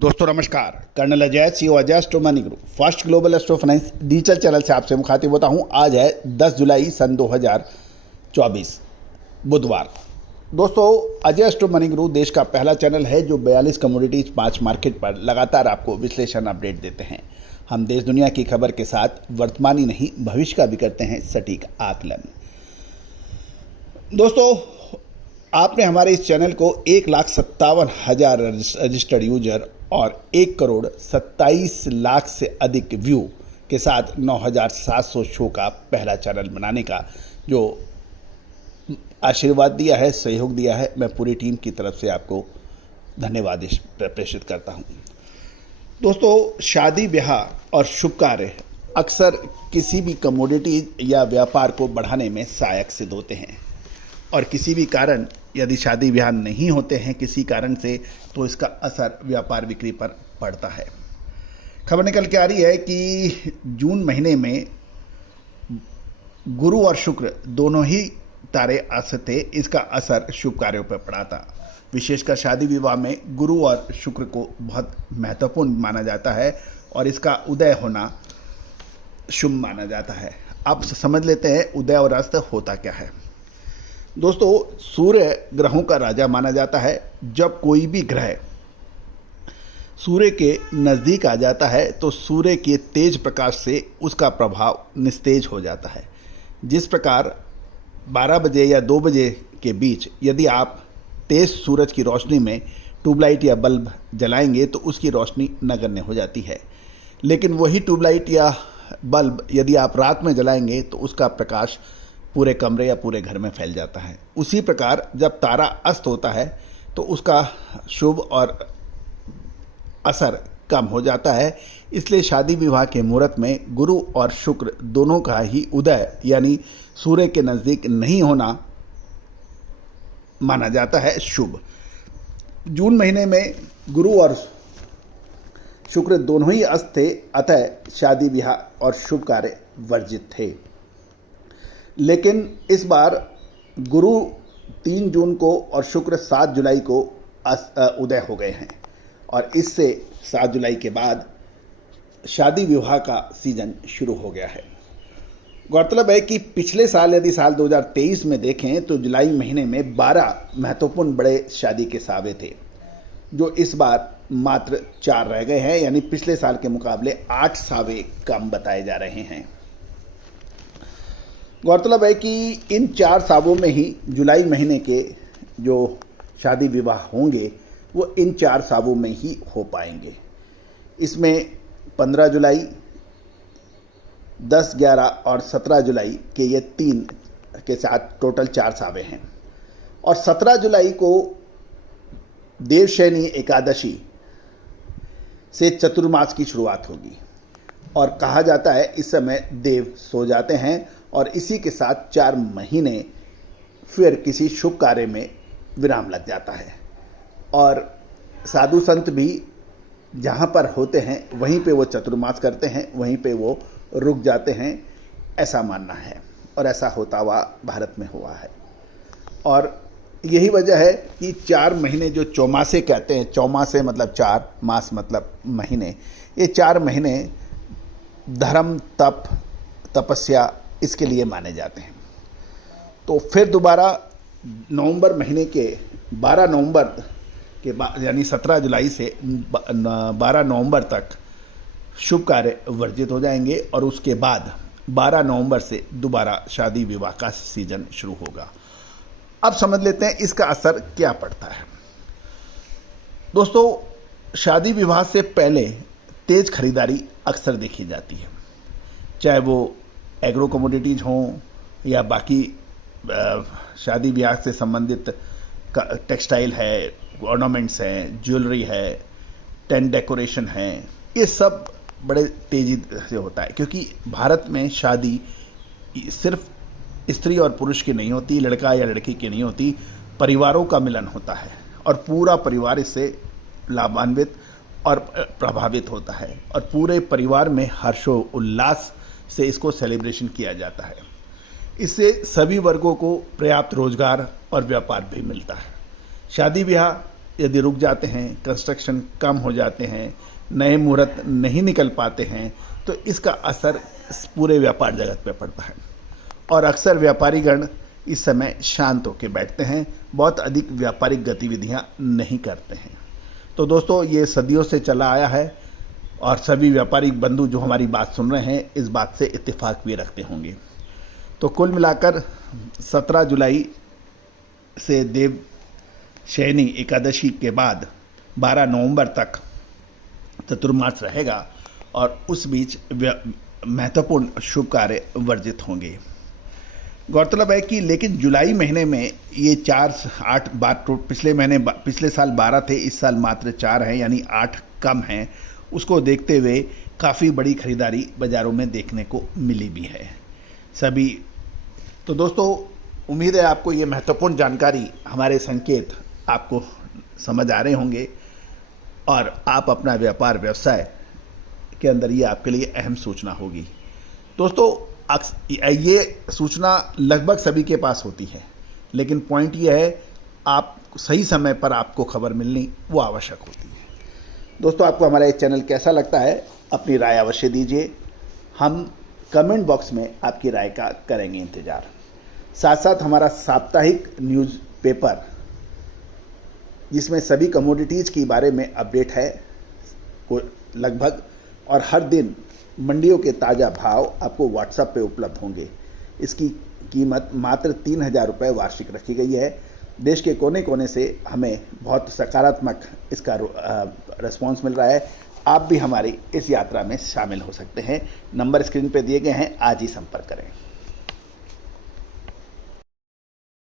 दोस्तों नमस्कार। Colonel Ajay CO Ajay astro money group first global astro finance digital channel से आपसे मुखातिब होता हूं। आज है 10 जुलाई सन 2024 बुधवार। दोस्तों अजय एस्ट्रो मनी ग्रुप देश का पहला चैनल है जो 42 कमोडिटीज 5 मार्केट पर लगातार आपको विश्लेषण अपडेट देते हैं। हम देश दुनिया की खबर के साथ वर्तमान ही नहीं भविष्य का भी करते हैं सटीक आकलन। दोस्तों आपने हमारे इस चैनल को 1,57,000 रजिस्टर्ड यूजर और 1,27,00,000 से अधिक व्यू के साथ 9,700 शो का पहला चैनल बनाने का जो आशीर्वाद दिया है, सहयोग दिया है, मैं पूरी टीम की तरफ से आपको धन्यवाद प्रेषित करता हूं। दोस्तों शादी ब्याह और शुभ कार्य अक्सर किसी भी कमोडिटी या व्यापार को बढ़ाने में सहायक सिद्ध होते हैं और किसी भी कारण यदि शादी ब्याह नहीं होते हैं किसी कारण से तो इसका असर व्यापार बिक्री पर पड़ता है। खबर निकल के आ रही है कि जून महीने में गुरु और शुक्र दोनों ही तारे अस्त थे। इसका असर शुभ कार्यों पर पड़ा था। विशेषकर शादी विवाह में गुरु और शुक्र को बहुत महत्वपूर्ण माना जाता है और इसका उदय होना शुभ माना जाता है। अब समझ लेते हैं उदय और अस्त होता क्या है। दोस्तों सूर्य ग्रहों का राजा माना जाता है। जब कोई भी ग्रह सूर्य के नज़दीक आ जाता है तो सूर्य के तेज प्रकाश से उसका प्रभाव निस्तेज हो जाता है। जिस प्रकार 12 बजे या 2 बजे के बीच यदि आप तेज सूरज की रोशनी में ट्यूबलाइट या बल्ब जलाएंगे तो उसकी रोशनी नगण्य हो जाती है, लेकिन वही ट्यूबलाइट या बल्ब यदि आप रात में जलाएंगे तो उसका प्रकाश पूरे कमरे या पूरे घर में फैल जाता है। उसी प्रकार जब तारा अस्त होता है तो उसका शुभ और असर कम हो जाता है। इसलिए शादी विवाह के मुहूर्त में गुरु और शुक्र दोनों का ही उदय यानी सूर्य के नज़दीक नहीं होना माना जाता है शुभ। जून महीने में गुरु और शुक्र दोनों ही अस्त थे, अतः शादी विवाह और शुभ कार्य वर्जित थे। लेकिन इस बार गुरु 3 जून को और शुक्र 7 जुलाई को उदय हो गए हैं और इससे 7 जुलाई के बाद शादी विवाह का सीजन शुरू हो गया है। गौरतलब है कि पिछले साल यदि साल 2023 में देखें तो जुलाई महीने में 12 महत्वपूर्ण बड़े शादी के सावे थे, जो इस बार मात्र 4 रह गए हैं, यानी पिछले साल के मुकाबले 8 सावे कम बताए जा रहे हैं। गौरतलब है कि इन 4 सावों में ही जुलाई महीने के जो शादी विवाह होंगे वो इन 4 सावों में ही हो पाएंगे। इसमें 15 जुलाई, 10, 11 और 17 जुलाई के ये 3 के साथ टोटल 4 सावे हैं और 17 जुलाई को देवशयनी एकादशी से चतुर्मास की शुरुआत होगी और कहा जाता है इस समय देव सो जाते हैं और इसी के साथ 4 महीने फिर किसी शुभ कार्य में विराम लग जाता है और साधु संत भी जहाँ पर होते हैं वहीं पे वो चतुर्मास करते हैं, वहीं पे वो रुक जाते हैं, ऐसा मानना है और ऐसा होता हुआ भारत में हुआ है। और यही वजह है कि 4 महीने जो चौमासे कहते हैं, चौमासे मतलब 4, मास मतलब महीने, ये 4 महीने धर्म तप तपस्या इसके लिए माने जाते हैं। तो फिर दोबारा नवंबर महीने के 12 नवंबर के बाद यानी 17 जुलाई से 12 नवंबर तक शुभ कार्य वर्जित हो जाएंगे और उसके बाद 12 नवंबर से दोबारा शादी विवाह का सीजन शुरू होगा। अब समझ लेते हैं इसका असर क्या पड़ता है। दोस्तों शादी विवाह से पहले तेज खरीदारी अक्सर देखी जाती है, चाहे वो एग्रो कमोडिटीज़ हों या बाकी शादी ब्याह से संबंधित टेक्सटाइल है, ऑर्नामेंट्स हैं, ज्वेलरी है, टेंट डेकोरेशन है, ये सब बड़े तेज़ी से होता है क्योंकि भारत में शादी सिर्फ स्त्री और पुरुष की नहीं होती, लड़का या लड़की की नहीं होती, परिवारों का मिलन होता है और पूरा परिवार इससे लाभान्वित और प्रभावित होता है और पूरे परिवार में हर्षोल्लास से इसको सेलिब्रेशन किया जाता है। इससे सभी वर्गों को पर्याप्त रोजगार और व्यापार भी मिलता है। शादी ब्याह यदि रुक जाते हैं, कंस्ट्रक्शन कम हो जाते हैं, नए मुहूर्त नहीं निकल पाते हैं, तो इसका असर पूरे व्यापार जगत पे पड़ता है। और अक्सर व्यापारीगण इस समय शांत होकर बैठते हैं, बहुत अधिक व्यापारिक गतिविधियां नहीं करते हैं। तो दोस्तों, ये सदियों से चला आया है और सभी व्यापारिक बंधु जो हमारी बात सुन रहे हैं इस बात से इत्तेफाक भी रखते होंगे। तो कुल मिलाकर 17 जुलाई से देव शयनी एकादशी के बाद 12 नवंबर तक चतुर्मास रहेगा और उस बीच महत्वपूर्ण शुभ कार्य वर्जित होंगे। गौरतलब है कि लेकिन जुलाई महीने में ये 4-8 बार, पिछले साल 12 थे, इस साल मात्र 4 हैं, यानी 8 कम हैं। उसको देखते हुए काफ़ी बड़ी खरीदारी बाज़ारों में देखने को मिली भी है सभी। तो दोस्तों, उम्मीद है आपको ये महत्वपूर्ण जानकारी, हमारे संकेत आपको समझ आ रहे होंगे और आप अपना व्यापार व्यवसाय के अंदर ये आपके लिए अहम सूचना होगी। दोस्तों, ये सूचना लगभग सभी के पास होती है, लेकिन पॉइंट ये है आप सही समय पर आपको खबर मिलनी वो आवश्यक होती है। दोस्तों, आपको हमारा ये चैनल कैसा लगता है, अपनी राय अवश्य दीजिए। हम कमेंट बॉक्स में आपकी राय का करेंगे इंतज़ार। साथ साथ हमारा साप्ताहिक न्यूज़पेपर, जिसमें सभी कमोडिटीज़ के बारे में अपडेट है को लगभग, और हर दिन मंडियों के ताज़ा भाव आपको व्हाट्सएप पे उपलब्ध होंगे। इसकी कीमत मात्र 3,000 रुपये वार्षिक रखी गई है। देश के कोने कोने से हमें बहुत सकारात्मक इसका रिस्पॉन्स मिल रहा है। आप भी हमारी इस यात्रा में शामिल हो सकते हैं। नंबर स्क्रीन पे दिए गए हैं, आज ही संपर्क करें।